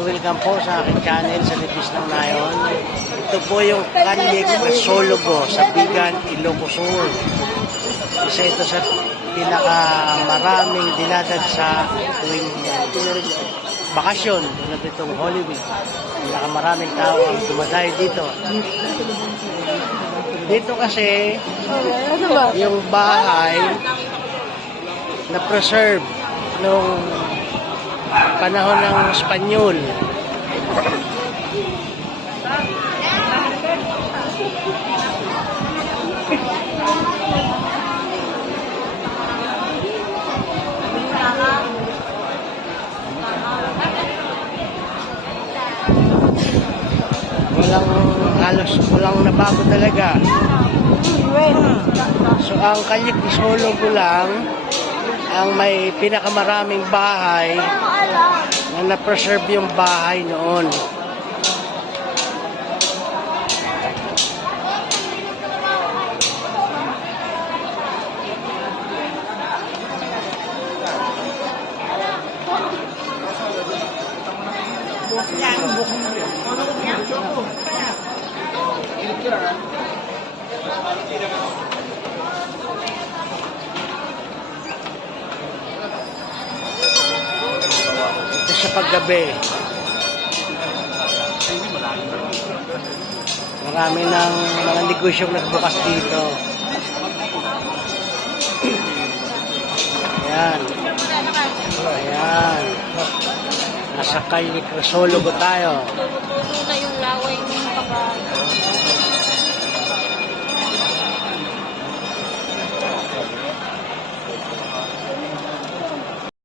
welcome po sa aking channel sa Nipis ng Nayon. Ito po yung Kalye Crisologo sa Bigan, Ilocos Sur. Isa ito sa pinakamaraming dinadad sa tuwing bakasyon, tulad itong Holy Week. Pinakamaraming tao ang dumadayo dito. Dito kasi, yung bahay na preserve nung panahon ng Espanyol. Walang nabago talaga. So ang Kalye Crisologo lang ang may pinakamaraming bahay na na-preserve yung bahay noon. Ito sa paggabi. Marami ng mga negosyong nagbukas dito. Ayan. Ayan. Nasa Kalye Crisologo tayo.